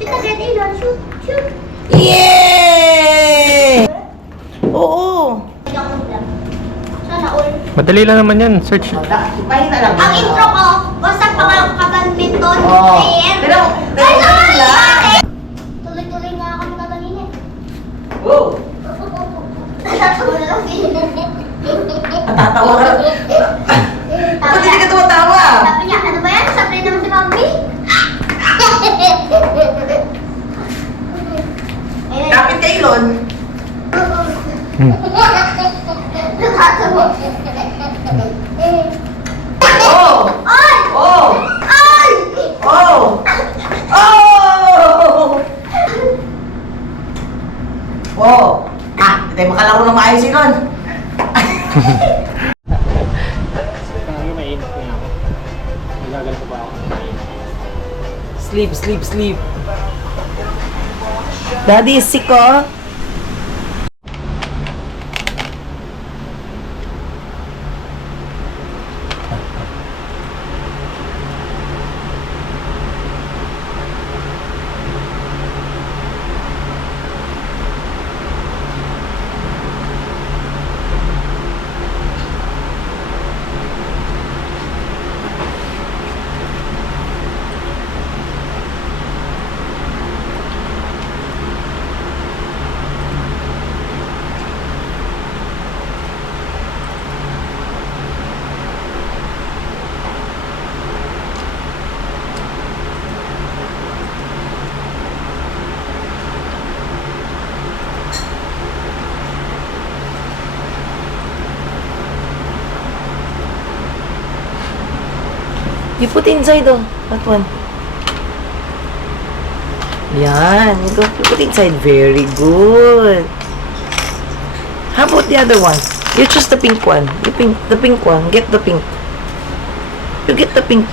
Kita get Elon, shoot, shoot. Yay! Oo. Sana all. Madali lang naman yan. Search. Ipahin na lang. Ang intro ko, basta pang-badminton, Oo. player. Pero, Ay, sorry! lang. Bakit? Tuloy-tuloy nga kami kaganina. Go! Tatawa na lang. Tatawa ka. Ba't hindi ka tumatawa? Sabi niya, ano ba yan? Sabi naman si Mami. Kapit kay Elon. Nakatawa. Oh! Ay! Oh! Ay! Oh! Oh! Oh! Hindi tayo makalaro ng maayos Elon. Mainit na ako. Magagal pa ba ako? Sleep, sleep, sleep. Daddy is sick, oh. You put inside, oh. That one. Yan. You put inside. Very good. How about the other one? You choose the pink one. The pink one. Get the pink. You get the pink.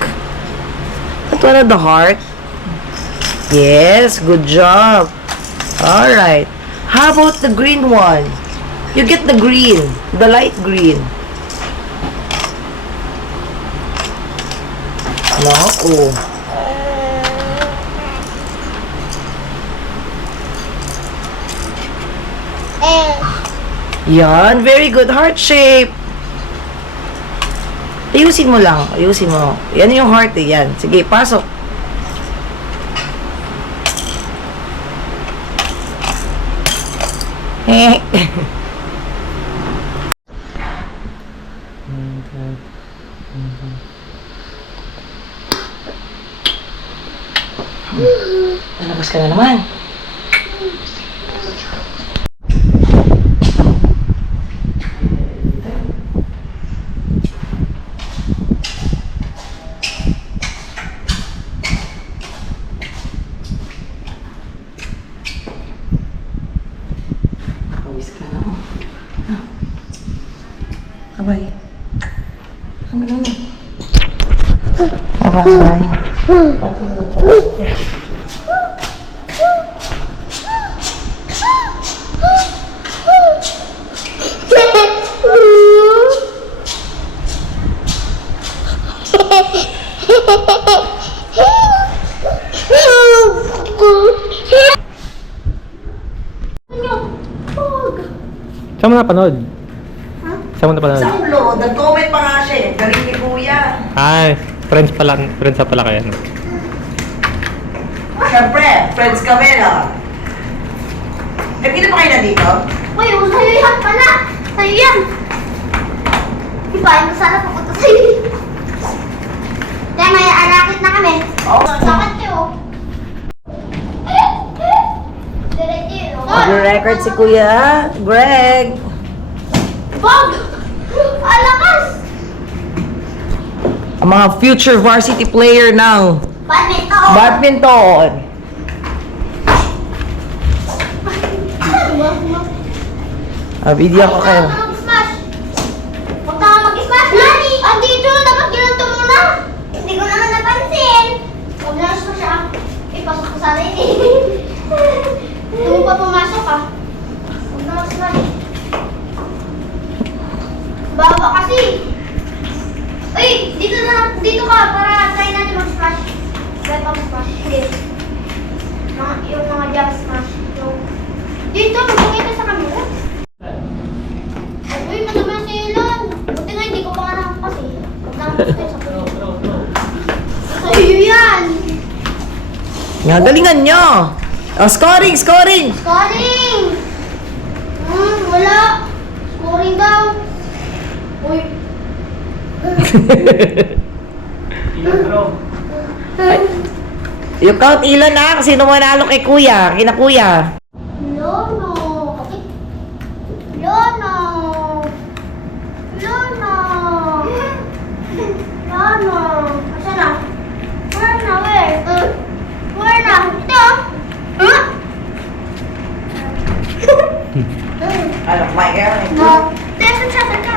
That one of the heart. Yes. Good job. Alright. How about the green one? You get the green. The light green. No? Oh. Yan. Very good. Heart shape. Ayusin mo lang. Ayusin mo. Yan yung heart eh. Yan. Sige, pasok. Eh. Lalabas ka na naman. Pawis ka na. Abay. Ang gano'n na. Abay. Saan mo napanood? Ha? Saan mo napanood? Sa ulo, nag-comment pa nga siya eh. Galing ni Kuya. Ay, friends na pala kayo. No? Siyempre, friends kami na. Eh, pila pa kayo na dito? Uy, sa'yo yan pala. Sa'yo yan. Ibahin mo sana papunta sa'yo. Kaya may arakit na kami. Oo. Sakit yun. Diretso yun. Mag-record si Kuya Greg. Bog! Alakas! Ang mga future varsity player ng Badminton! badminton. Video ko kayo. Huwag ka mag-smash! Huwag ka mag-smash! Nani! Andito! Dapat ginanto muna! Hindi ko naman napansin! Huwag na smash ah! Ipasok ko sana yun eh. Hindi mo pa pumasok ah. Huwag na mag-smash. Baba kasi! Uy! Dito ka para try natin mag-smash. Kaya pa Nga, galingan nyo. Oh, scoring, scoring. Scoring! Wala. Scoring daw. Uy. You count ilan na? Sino manalo kay kuya? Kina kuya. Lono. Okay. Lono. Lono. Lono. Asa na? Where na? Where? Where na? Ito? Huh? Ano, kumain kayo? No. Tesa siya, tesa.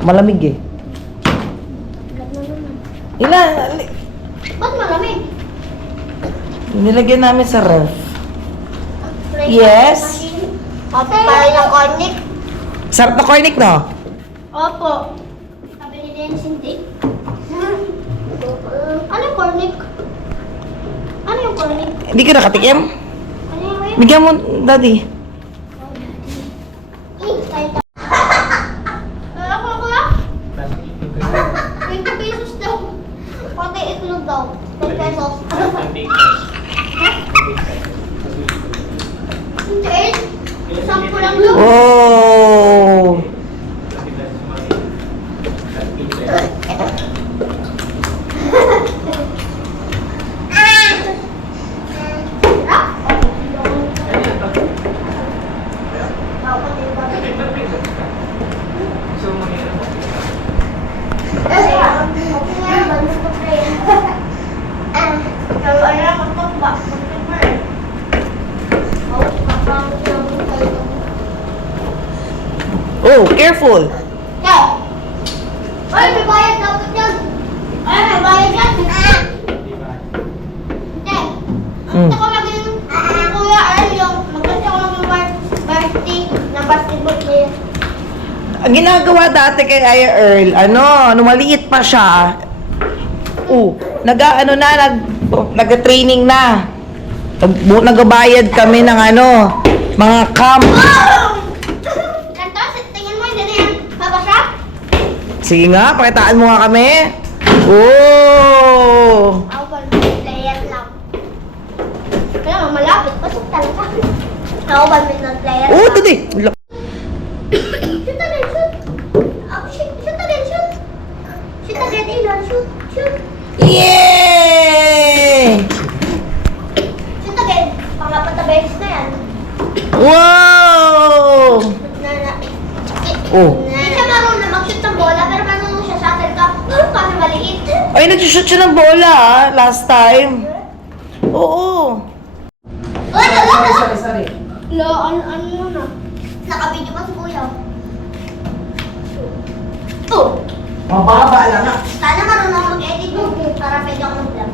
Malamig eh. Ilan? Ba't malamig? Nilagyan namin sa ref. Yes. Opo, parang yung cornic. Sarap na cornic, no? Opo. Sabi ni Dennis hindi. Ano yung cornic? Ano yung cornic? Hindi ka nakatikim? Ano yung yun? Bigyan mo, daddy. Ako lang? 20 pesos daw. Pati itlog daw. 10 pesos. 28? Sampu lang daw. Oh! Oh, careful! Ay, may bayad dapat yan. Ay, may bayad yan. Hindi. Hmm. Gusto ko maging Kuya Earl yung gusto ko maging varsity ng basketball player. Ang ginagawa dati kay Aya Earl, maliit pa siya. Nag-training na. Nagabayad kami ng mga camp. Ganto, tingin mo hindi na yan. Babasa? Sige nga, pakitaan mo nga kami. Oh! Ako ba player lang. Kaya nga malapit, pasok talaga. Ako ba player Oh, lang. dali! Shoot again, shoot. Shoot again, shoot. Shoot again, Elon, shoot, shoot. Yay! Shoot again. Pangapat na beses na yan. Wow! Oh. Hindi siya marunong mag-shoot ng bola, pero marunong siya shuttlecock. Kasi maliit. Ay, nag-shoot siya ng bola last time. Oo. Uy, wala! Sorry. Lo, ano na? Nakabidyo pa si Kuya. Oh! Mababa lang nga. Sana marunong mag-edit mo para pwede ako mag-vlog.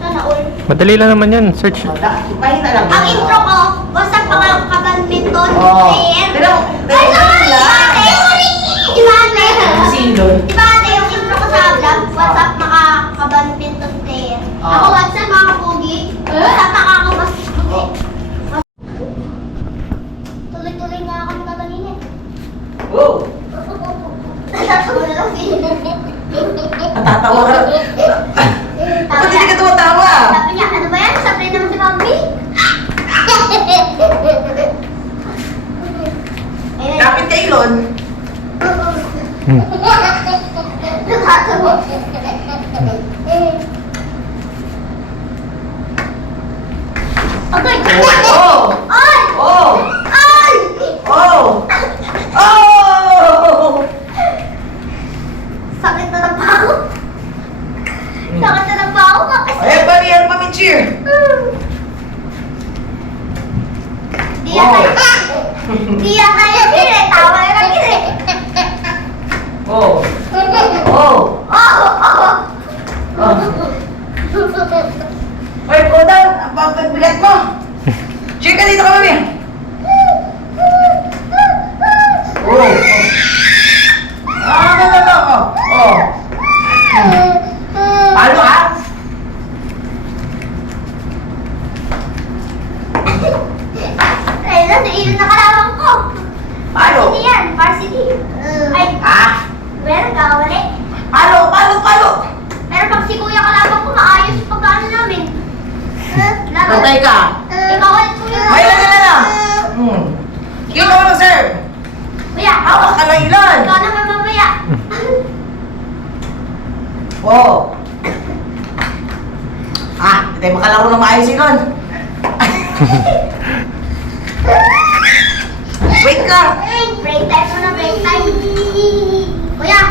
Sana all. Madali lang naman yan. Search. Supahin na lang. Ang intro ko, basta pang-badminton Oh. player. Pero- Ay, sorry! Di ba ate? Sino? Di ba ate, yung intro ko sa vlog, WhatsApp makaka-badminton player. Oh. Ako WhatsApp makaka-pogi, WhatsApp makaka-basketball. Tuloy-tuloy nga ako nagkaganinin. Oh. Natatawa na lang Natatawa ka. Ba't hindi ka tumatawa? Sabi niya, ano ba yan? Sabi naman si Mami. Kapit kay Lon. Natatawa. Okay. Oh! Ay! Oh! Ay! Oh! Oh! Sakit na ng pako. Sakit na ng pako kasi. Ayan, bariyan, mami, cheer. Di yan tayo. Di yan tayo kire. Tawa na lang kire. Oh! Oh! Oh! Oh! Hoy, Kodan, ang pagbigat mo. Cheer ka dito ka, mami. Oh! Ah, no. Oh! Paano ka? Ay, nasa ilon na kalaban ko. Paano? Varsity yan. Varsity. Ay, Ah! meron ka, wala. Paano? Pero pag si Kuya kalaban ko, maayos pagkaano namin. Sige, ako mag-serve. Kuya, Hawak ka ng ilan. ikaw naman mamaya. Oo. Hindi tayo makalaro ng maayos yun. Wait lang. Break time muna, break time. Kuya,